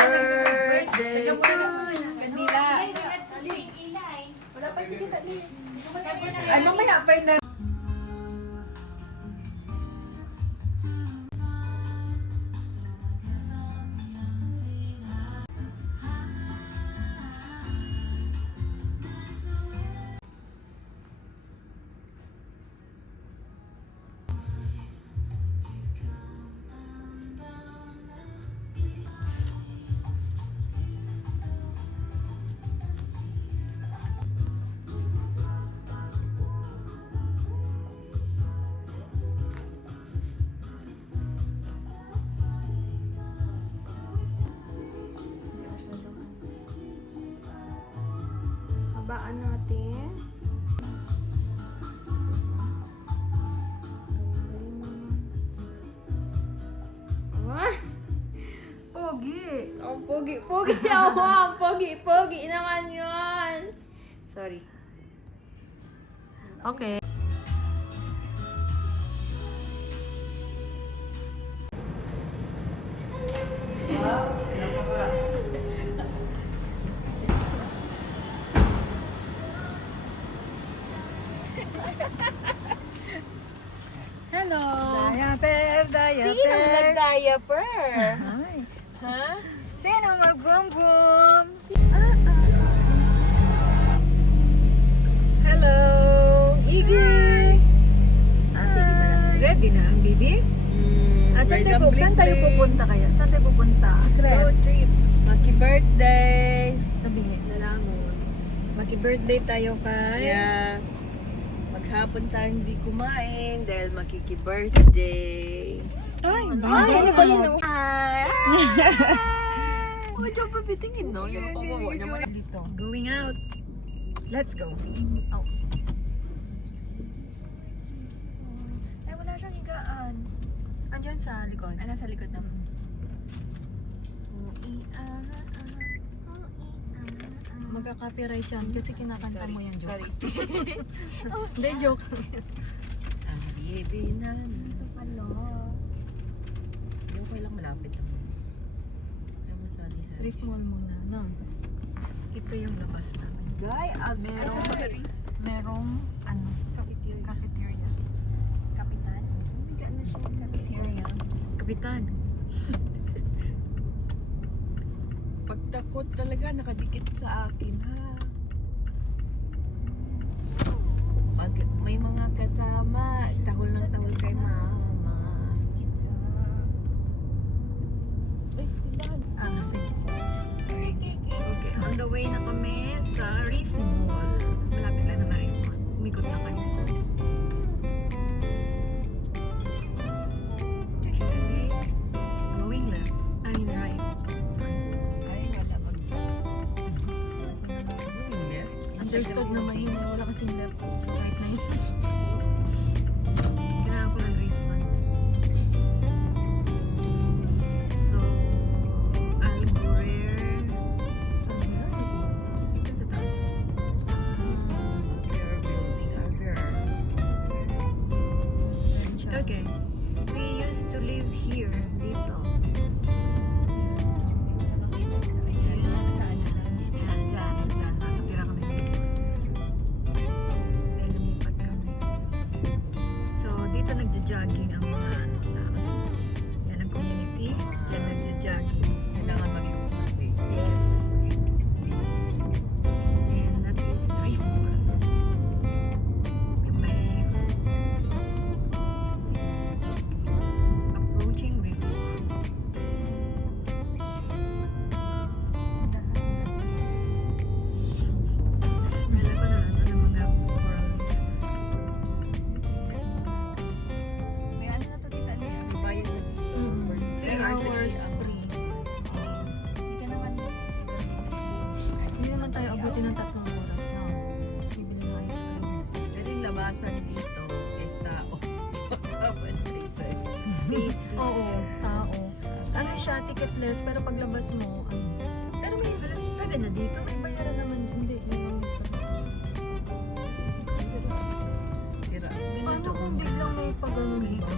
birthday to Kanila. Wala pa si kita din. Ay, mamaya pa yun. Habaan natin. Ah! Pogi. Oh, pogi. Pogi ako. Pogi. Pogi naman yun. Sorry. Okay. Hello. Diaper. Sino nag-diaper? Ay. Ha? Sino mag-boom-boom? Hello, Iggy. Ready na ang baby? Saan tayo pupunta kaya? Saan tayo pupunta? Road trip. Maki-birthday. Tabi, lalamon. Maki-birthday tayo kay... Yeah. Maghapon tayo hindi kumain dahil makiki-birthday. Ay, ano ba yun? Oh, diyan pa bitingin, no? Yung kawawa naman. Dito. Going out. Let's go. Oh. Ay, wala siyang higaan. Andyan sa likod. Ano sa likod naman? Magka-copyright yan kasi kinakanta mo yung joke. Sorry. Hindi, joke. Ang baby na. Ito pala. Okay lang, malapit lang. Ay, masali-sali. Reef Mall muna, no? Ito yung labas namin. Guy, Merong, ano, cafeteria. Kapitan? Hindi na siya cafeteria. Kapitan. Pagtakot talaga, nakadikit sa akin, ha? Pag may mga kasama, tahol ng tahol kay mama. Ay, tindahan. Sige. Okay, on the way na kami sa Reef Mall. Malapit lang naman Reef Mall. Umikot lang kami. Okay. Going left. I mean right. Sorry. Ay, wala pag... left. Understood naman yun. Wala kasing left. So right na yun. Kailangan ko ng wristband. So, Al Ghurair. Dito sa taas. They're building a girl. Okay. We used to live here. Dito. Ayan. Dyan. Nakatira kami dito. Dahil lumipat kami. So, dito nagja-jogging ang mga tao dito. Yan ang community. Dyan nagja-jogging. Kailangan mag-use ng tape. Yes. And that is Reef Mall. Yung may approaching Reef Mall. Kala ko na ano ng mga coral. May ano na to tita niya? Bayad na dito. 3 hours free. Hindi ka naman. Sige naman tayo abutin ng 3 oras na. Bibili ng ice cream. Pero yung labasan dito is tao. Oo, tao. Ano siya, ticketless, pero paglabas mo, ano. Pero may, pwede na dito, may bayaran naman. Hindi, yung sa Sira. paano kung biglang may pag-ganun dito?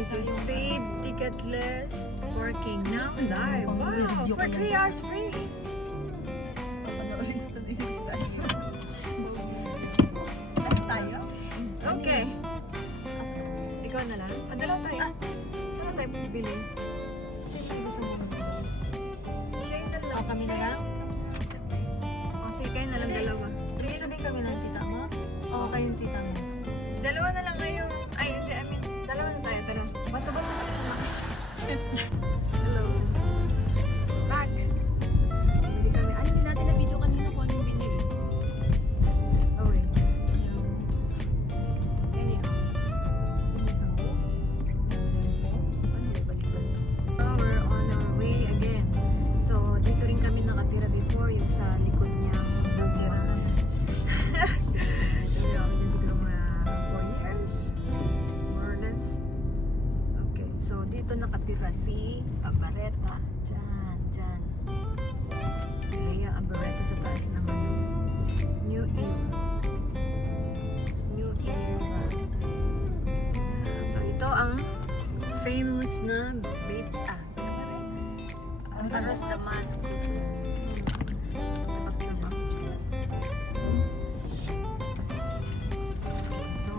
This is paid ticketless working now live. Wow, for 3 hours free. Panoorin ito dito tayo. Ano tayo? Okay. Ikaw na lang. Dalawa tayo. Ano tayo bibili? Sino yung gusto mo? Siya yung dalawa. Kami na lang? O, sige, kayo na lang dalawa. Sige, sabihin kami ng tita mo? Oo, kayong tita mo. Dalawa na lang ngayon. Ay, hindi, I mean, dalawa na tayo. Tara. Bato-bato na lang. Hello. Back. Bili kami. Ano din natin na video kanina kung ano yung binili? Oh, wait. Anyhow. We're on our way again. So, dito rin kami nakatira before, yung sa likod niyang buildings. Dito kami dyan siguro mga 4 years, more or less. Okay, so dito nakatira si Abareta. Dyan. Si Lea Abareta sa taas ng ano, New Era. So, ito ang famous na beta. Aras Damascus. So,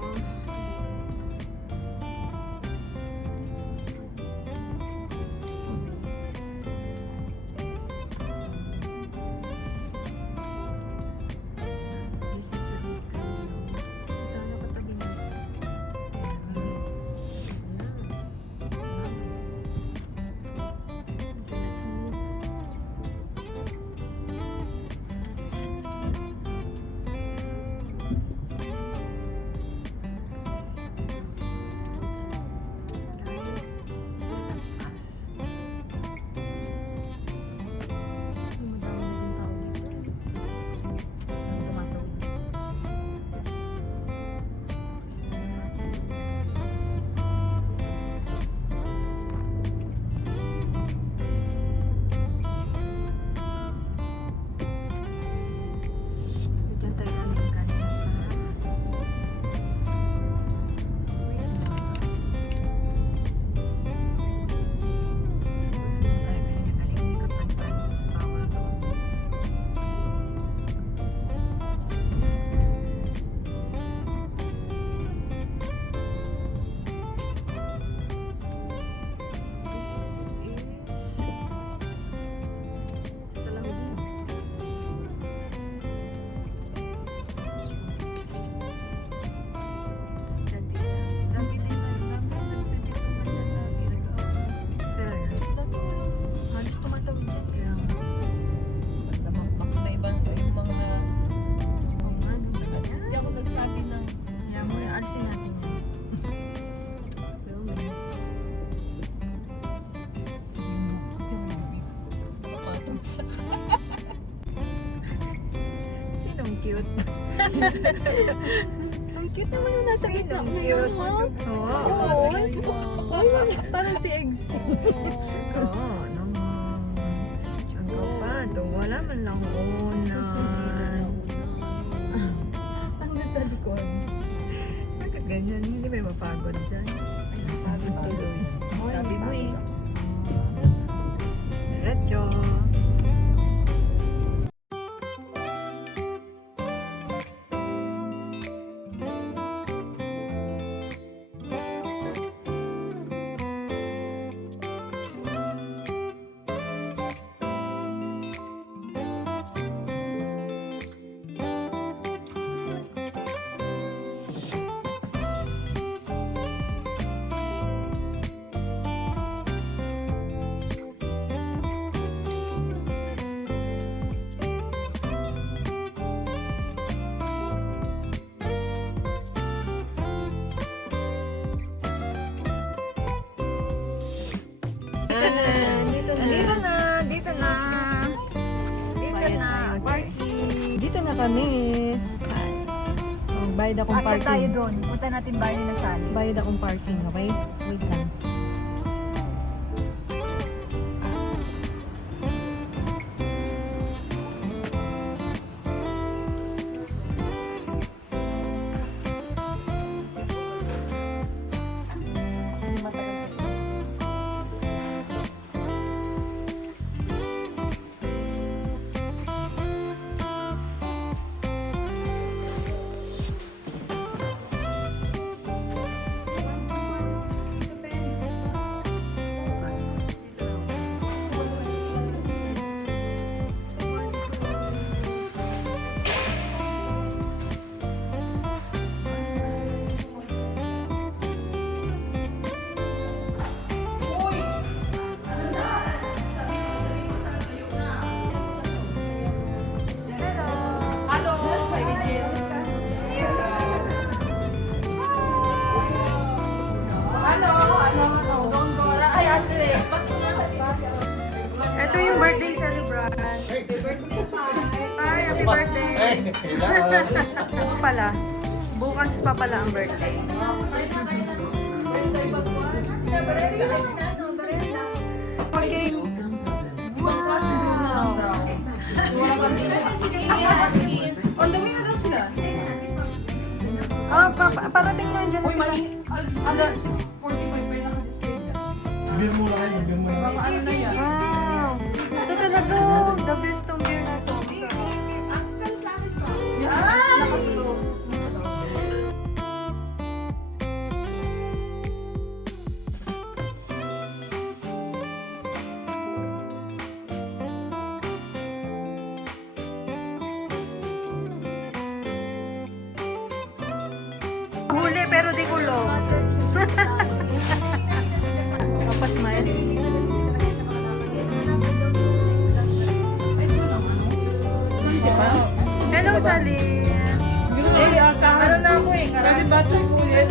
this is a big castle. Ito ano katabi niya? Okay, let's move. Guys, let us pass. Dumadami na din tao dito. Ang tumatawid. Diyan tayo galing kanina sa wait lang. Tayo kanina galing Kapantan sa bawal doon. This is Salahuddin. Halos tumatawid dyan. Kaya nga. Na ibang yung mga... Oo nga, no. Hindi ako nagsabi ng... Kaya mo, alisin natin yan. Filming. Patong sa... Sinong cute? Ang cute naman yung nasa gitna. Sinong cute? Oo. Parang si Eggs. Oo, naman. Diyan ka pa. Doon wala man lang unan. Ang nasa likod. Bakit ganyan? Hindi may mapagod dyan. Pagod tuloy. Sabi mo eh. Diretso. Dito na. Dito na. Parking. Dito na kami. Bayad akong Akit tayo parking. doon. Punta natin bayan na sali. Bayad akong parking, okay? Wait lang. Hindi matagal Hi, happy birthday. Ano pala? Bukas pa pala ang birthday. Okay. Wow. On the way na daw sila. Oh, parating na dyan sila. Ala, 6:45 pa yung naka-display niya. Beer muna kayo, beer muna. Baka ano na yan. Wow. Ito talaga. The best tong beer na to. Masarap. Nakasulong. Huli pero di kulong. Papasmile. Hello, Sally. Ano na ako eh. Kasi bata ko eh.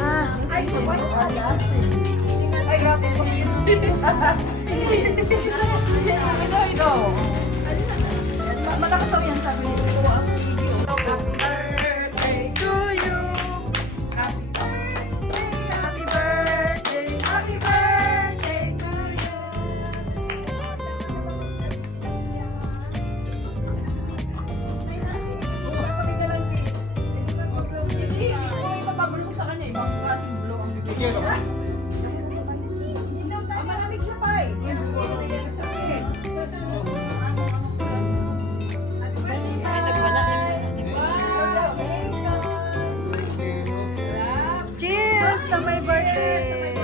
Ah, Ito. Malakas daw yan sabi niyo. Happy birthday to you. Happy birthday, happy birthday, happy birthday to you. Ipapabulong ko sa kanya. Ibang klaseng bulong ang bibig. Sige, ba? Malamig siya pa eh. Cheers sa my birthday.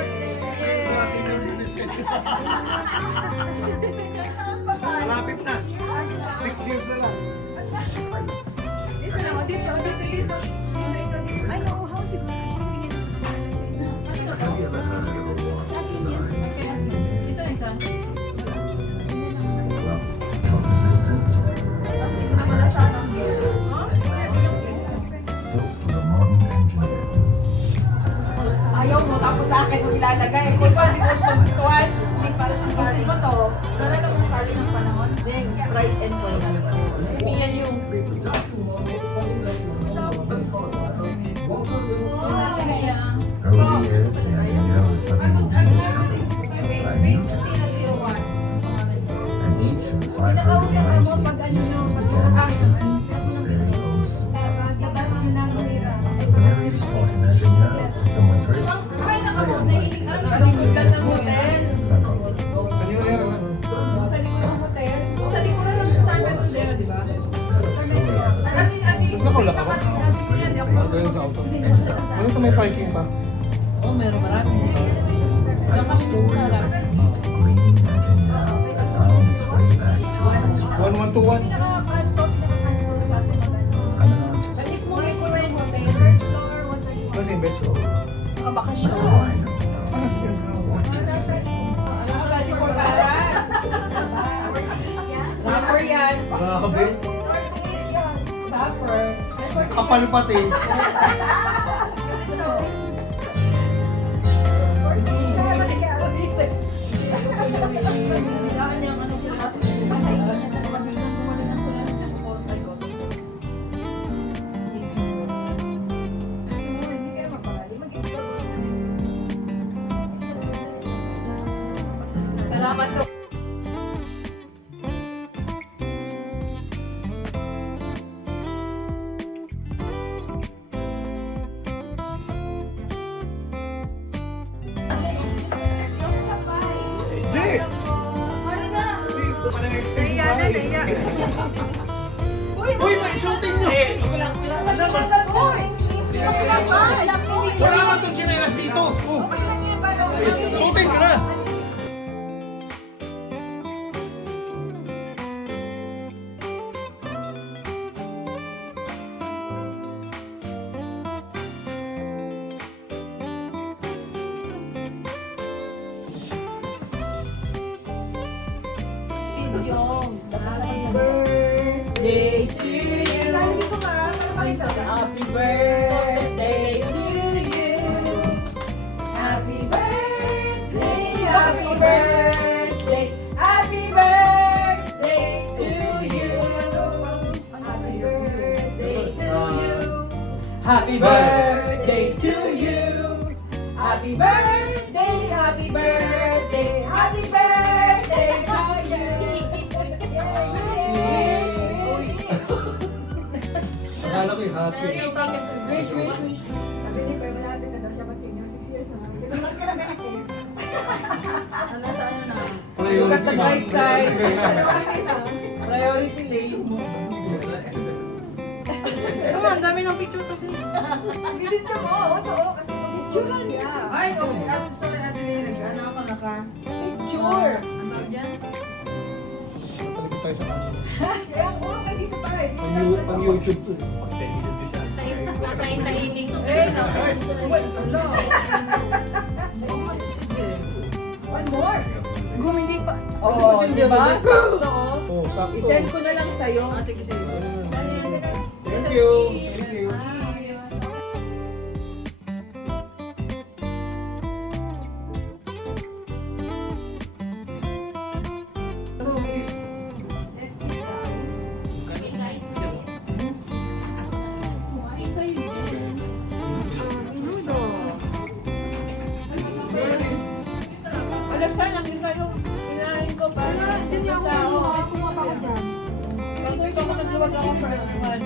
Malapit na. 6 years na lang. Ay, nauuhaw siguro. Ito isa. Built for the modern engineer. Ayaw mo, tapos sa akin mo ilalagay. Kung pa, di ko paggustuhan. Hindi para siyang kasi mo to. Talaga mong Charlie ng panahon. Then, Sprite and Cola. Yan yung Early years, the engineer was suddenly rediscovered by Newton. And each of the 598 pieces began to shape his very own story. So whenever you spot an engineer with someone's wrist, say unlikely that this is in front of you. Kanino yan? sa likod ng hotel. Sa likod ng Starbucks Mondeo, di ba? Nakulak ako. Doon sa auto. Ano ito may parking pa? Oo, meron marami. Like the story of a unique green engineer that found his way back to a nice job. 1121. I'm an artist. Kasi investor. Bakasyon. Now I know about watches. Rapper yan. Grabe. Rapper. Kapal pati. Salamat to. Hindi. Naiya na, naiya. Uy, may shooting nyo. Wala naman itong chinelas dito. Shooting ka na. Birthday to you. Happy birthday to you. Happy birthday, happy birthday, happy birthday. Happy birthday to you. Happy birthday, happy birthday, happy birthday to you. Akala ko yung happy. Wish, wish, wish. Sabi ni Kuya, malapit na daw siya mag-senior. 6 years na namin. Sinulat ka na benefits. Ano sa ano na? Priority Look at the na. bright side. Okay na. Priority lane mo. Oo, ang dami ng picture kasi. Pilit na mo. Oo, kasi picture siya. Ay, okay. Sorry, Ate Lynn. Ano ako naka? Picture. Ano dyan? Talaga tayo sa kanila. Kaya oo, dito pa rin. Pang YouTube to eh. Tayin-tayining to. Eh, naku. Wait, hello. Sige. One more. Gumindi pa. Oo, Kasi hindi diba? ako- Sakto. Oh, sakto. I-send ko na lang sa'yo. Ah, sige, sige. Thank you. Thank you. Alam siya, nakita yung inahin ko pa. Hindi niya ako Tao. sumapa ko dyan. Pag ito ko nagsuwag ako first one.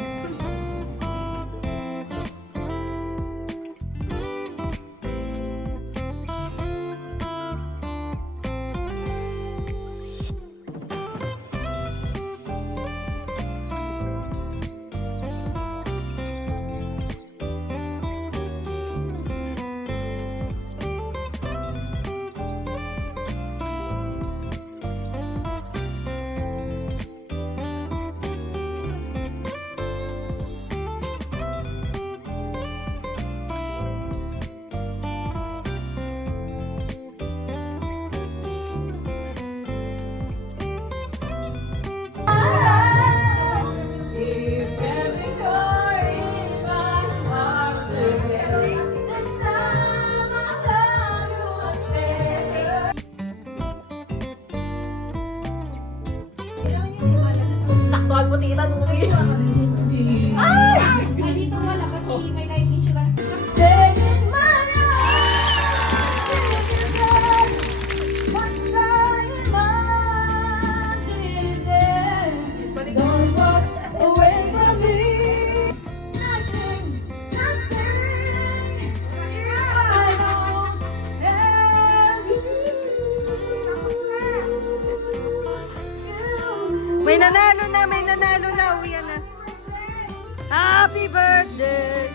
Saktuhan mo tita nung uwi. Ay, dito wala kasi may life insurance. May nanalo na, may nanalo na. Uwian na. Happy birthday!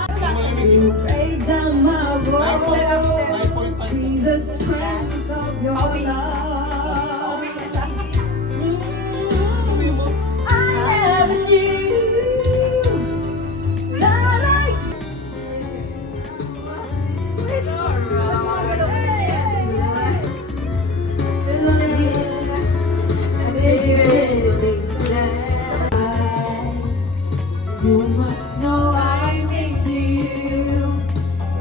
Lay down my 9.5. be the strength of your love. I never knew that I You must know I miss you,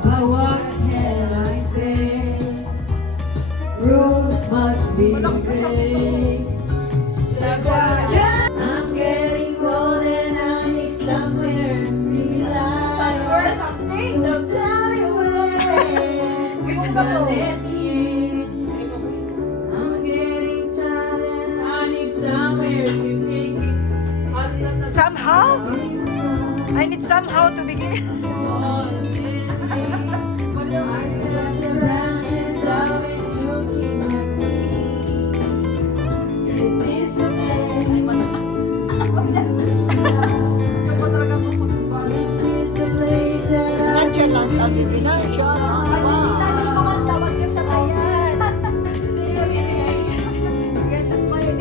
but what can I say? Rules must be big. I'm getting old and I need somewhere to relax. So tell me when can I let me in? I'm getting tired and I need somewhere to pick Somehow? I need somehow to begin. the branches of it looking at me. This is the place. This is the place that I Nandiyan lang, tabi din. Nandiyan lang.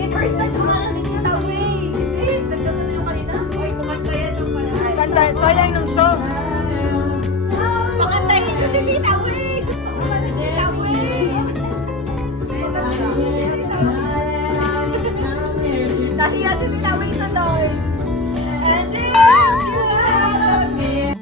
First time ko nga nandito yung tawid. Nagkatuloy yung kanina. Ay, kumanta yan yung kanina. Kanta, sayang ng song. Pakantayin ko si Tita Wei. Gusto ko pala si Tita Wei. Nahiya si Tita Wei na Lord. And if you love me.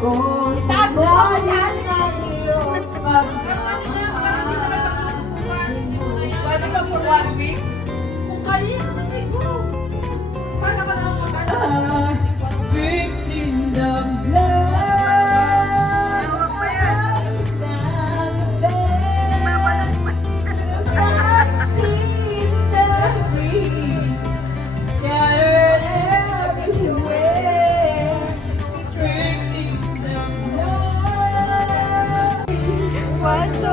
ko sa gaya ng iyong pagmamahal. Pwede ba for 1 week? Kung kaya naman ko. Paano ka naman mag-ano? Victims of love. I've seen the breeze scattered everywhere. Victims of love. Was so